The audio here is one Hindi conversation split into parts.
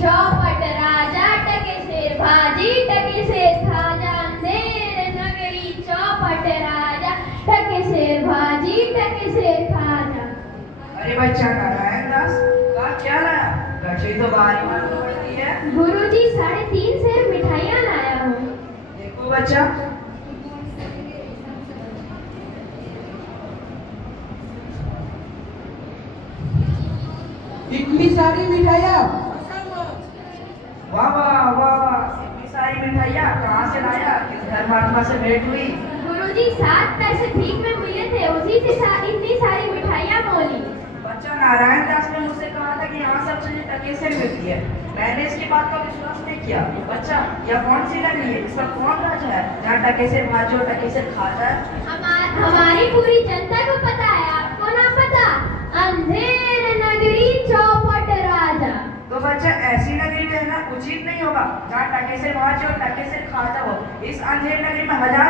चौपट राजा टके शेर भाजी टके शेर खाजा अंधेर नगरी चौपट राजा टके शेर भाजी टके शेर खाजा। अरे बच्चा नारायण दास का क्या लाया? रसोई तो बाहर मालूम पड़ती है। गुरुजी 3.5 सेर मिठाइयाँ लाया हूँ। देखो बच्चा, इतनी सारी मिठाइयाँ, वाह वाह वाह वाह, इतनी सारी मिठाइयाँ कहाँ से लाया? किस धर्मात्मा से भेंट हुई? गुरुजी 7 पैसे भीख में मिले थे, उसी से इतनी सारी मिठाइयाँ मोली। बच्चा नारायण दास ने मुझसे कहा था कि यहाँ सब चीजें टके से मिलती है। मैंने इसकी बात का विश्वास नहीं किया। बच्चा, यह कौन सी नगरी है? इसका कौन राजा है जहाँ टके से भाजी और टके से खाता है? हमारी पूरी जनता को पता है, आपको ना पता? अंधेर नगरी चौपट राजा। तो बच्चा, ऐसी नगरी में रहना उचित नहीं होगा जहाँ टके से भाजी और टके से खाता हो। इस अंधेर नगरी में हजार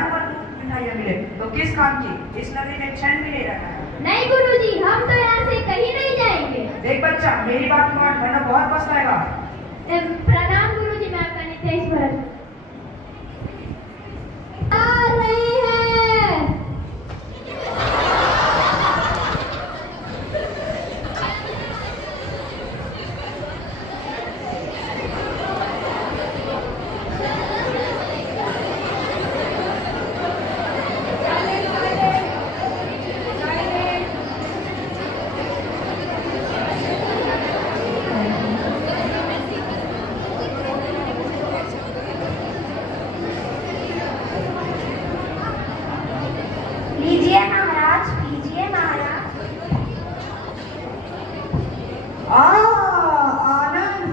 मिठाइयाँ मिले तो किस काम की? इस नगरी में क्षण भी नहीं रहना है। नहीं गुरुजी, हम तो यहाँ से कहीं नहीं जाएंगे। देख बच्चा, मेरी बात मान, वरना बहुत पछताएगा। प्रणाम गुरुजी, मैं आपका नित्य ईश्वर आ रहे हैं। लीजिए महाराज, लीजिए महाराज। आनंद।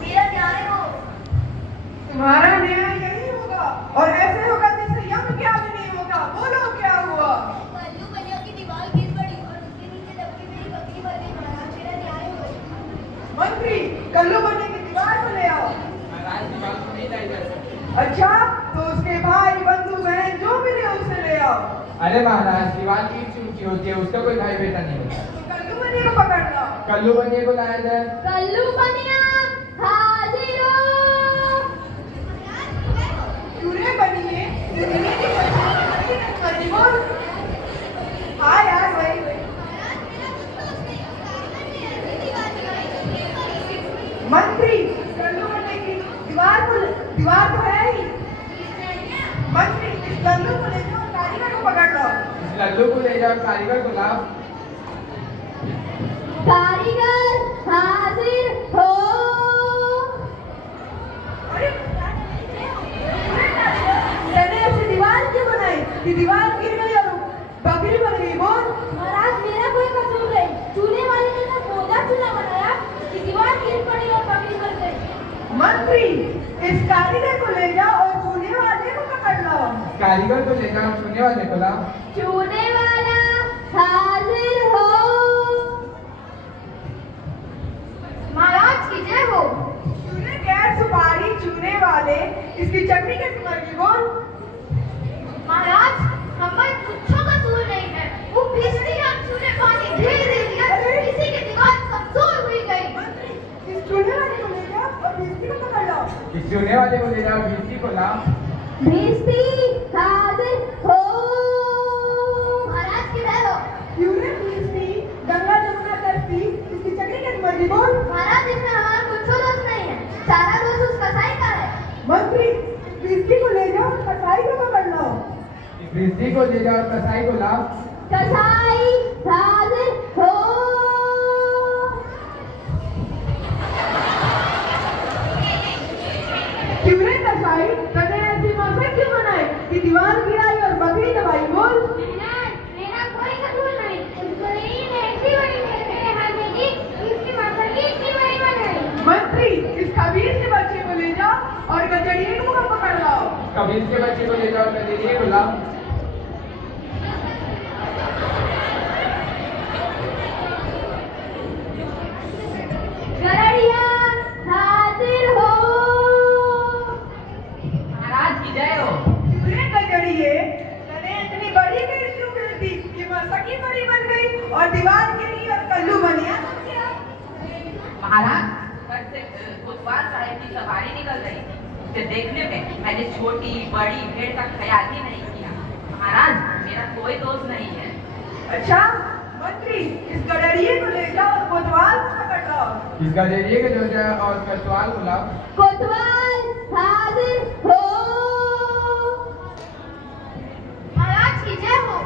मेरा न्याय हो। तुम्हारा न्याय यही होगा और ऐसे होगा जैसे यम क्या भी नहीं होगा। बोलो क्या हुआ? कल्लू बनिया की दीवार गिर पड़ी और उसके नीचे दबकी मेरी बकरी मर गई महाराज, मेरा न्याय हो। मंत्री, कल्लू बनने की दीवार को ले आओ। अच्छा, तो उसके भाई बंधु बहन जो मिले उसे ले आओ। अरे महाराज, दीवार की ऊंची होती है, उसका कोई भाई बेटा नहीं होता। तो कल्लू बनिए को पकड़ लो। कल्लू बनिए को लाया जाए। कल्लू बनिया हाजिर हो। चूरे बनिए, हाँ यार भाई। मंत्री, कल्लू बनने की दीवार तो है ही। मंत्री, इस लल्लू को ले जाओ, कारीगर को पकड़ लो। इस लल्लू को ले जाओ, कारीगर को लाओ। कारीगर हाजिर हो। अरे, मैंने ऐसी दीवार क्यों बनाई? ये दीवार गिर गई और बकरी बन गई। बोल महाराज, मेरा कोई कसूर नहीं। चूल्हे वाले ने तो मोजा चूल्हा बनाया कि दीवार गिर पड़ी और बकरी मर गई। मंत्री, इस कारीगर को ले जाओ और चूल्हे वाले को पकड़ लो। कारीगर को ले जाओ, छूने वाले को लाओ। चूने वाला हाजिर हो। महाराज की जय हो। चूने गैर सुपारी चूने वाले, इसकी चटनी कैसे मर गई? बोल महाराज, हमें कुछ कसूर नहीं है। वो फिसली हम चूल्हे पानी ढेर दे दिया, किसी की दीवार कमजोर हुई गई। मंत्री, इस चूल्हे वाले को ले जाओ और इसकी को पकड़ लो। इस छूने वाले को ले जाओ, भीसी को लाओ। भिस्ती हाजिर हो। महाराज की जय हो। चूने पीसती, गंगा जमुना करती, इसकी चटनी कैसे मर गई? बोल महाराज, इसमें हमारा कुछ दोष नहीं है, सारा दोष उस कसाई का है। मंत्री, पीसती को ले जाओ, कसाई को पकड़ लो। इस भीसी को ले जाओ, कसाई को लाओ। कसाई हाजिर हो। क्यों रे कसाई, तने ऐसी मौसम क्यों बनाई कि दीवार गिराई और बकरी दबाई? बोल मेरा कोई कसूर नहीं। उसको नहीं मैं ऐसी बड़ी मेरे हाथ में दी, उसकी माता की इतनी बड़ी बनाई। मंत्री, इस खबीर के बच्चे को ले जाओ और गजड़िए को पकड़ लाओ। कबीर के बच्चे को ले जाओ, गजरिए को लाओ। गरड़िया हाजिर हो। की सवारी निकल रही थी। उसे देखने में मैंने छोटी बड़ी भेड़ का ख्याल ही नहीं किया। महाराज, मेरा कोई दोस्त नहीं है। अच्छा मंत्री, इस गडरिये को ले जाओ और कोतवाल को पकड़ लाओ। इस गजेरिए के जो जाए और कटवाल बुलाओ। कोतवाल हाजिर हो। महाराज की जय हो।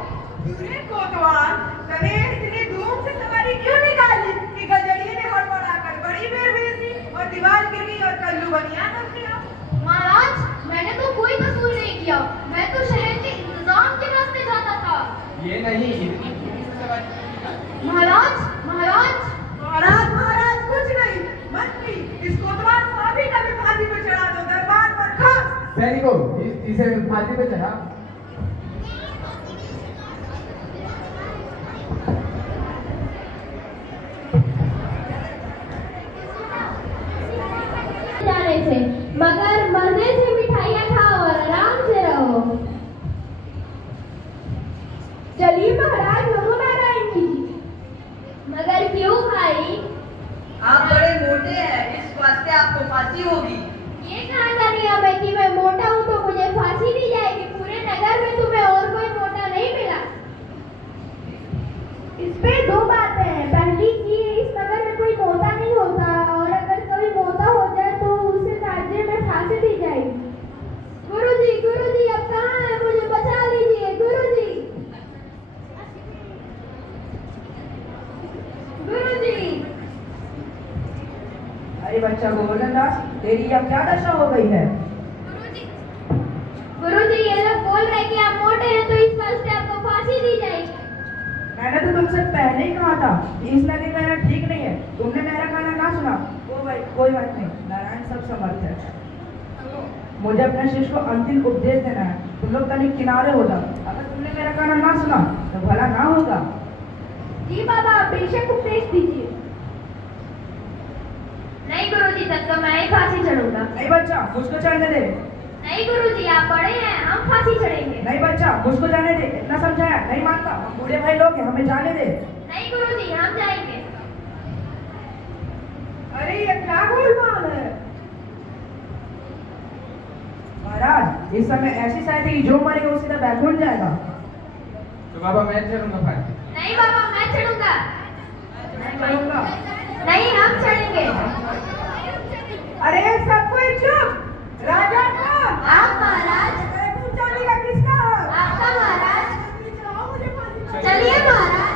तूने कोतवाल तने इतनी धूम से सवारी क्यों निकाली कि गजरिये ने हड़बड़ाकर बड़ी भेड़ भेज दी और दीवार गिर गई और कल्लू बनियान रख दिया। महाराज, मैंने तो कोई कसूर नहीं किया। मैं तो शहर के इंतजाम के रास्ते जाता था। ये नहीं, इतनी धूम से सवारी क्यों निकाली? महाराज, महाराज, महाराज महाराज कुछ नहीं। मंत्री, इस कोतवाल को अभी कभी फांसी पर चढ़ा दो, दरबार पर खास। सैनिकों, इसे फांसी पे चढ़ा। जाने से मगर मजे से मिठाइयाँ खाओ और आराम से रहो। चलिए महाराज, लोगों नारायण जी। मगर क्यों भाई? आप बड़े मोटे हैं, इस वास्ते आपको फांसी होगी। ये कहाँ का नियम है कि मैं मोटा हूँ तो मुझे फांसी दी जाएगी? पूरे नगर में तुम्हें और कोई मोटा नहीं मिला। इस पे दो बातें हैं। पहली कि इस नगर में कोई मोटा नहीं होता और अगर कोई मोटा हो जाए तो उसे राज्य में फांसी दी जाएगी। गुरुजी, अब कहाँ है? मुझे बचा लीजिए गुरुजी। गुरुजी, अरे बच्चा गोवर्धन दास, तेरी अब क्या दशा हो गई है? गुरुजी, ये लोग बोल रहे हैं कि आप मोटे हैं तो इस वास्ते आपको फांसी दी जाएगी। मैंने तो तुमसे पहले ही कहा था कि इस नदी का रहना ठीक नहीं है। तुमने मेरा कहना ना सुना। कोई बात नहीं, नारायण सब समर्थ है। मुझे अपने शिष्य को अंतिम उपदेश देना है। तुम लोग कहीं किनारे हो जाओ। अगर तुमने मेरा कहना ना सुना तो भला ना होगा। जी बाबा, बेशक उपदेश दीजिए। नहीं गुरुजी, तब तो मैं ही फांसी चढ़ूंगा। नहीं बच्चा, मुझको चढ़ने दे। नहीं गुरुजी, आप बड़े हैं, हम फांसी चढ़ेंगे। नहीं बच्चा, मुझको जाने दे। इतना समझाया, नहीं मानता। हम बूढ़े भाई लोग हैं, हमें जाने दे। नहीं गुरुजी, हम जाएंगे। अरे ये क्या गोलमाल है? महाराज, इस समय ऐसी शायद है कि जो मरेगा वो सीधा बैकुंठ जाएगा। तो बाबा मैं चढ़ूंगा फांसी। नहीं बाबा, मैं चढ़ूंगा। मैं चढ़ूंगा। नहीं, हम चढ़ेंगे। अरे सब कोई चुप। राजा कौन? आप महाराज। बैकुंठ जाने का किसका हक? आपका महाराज। मुझे फांसी दो। चलिए महाराज।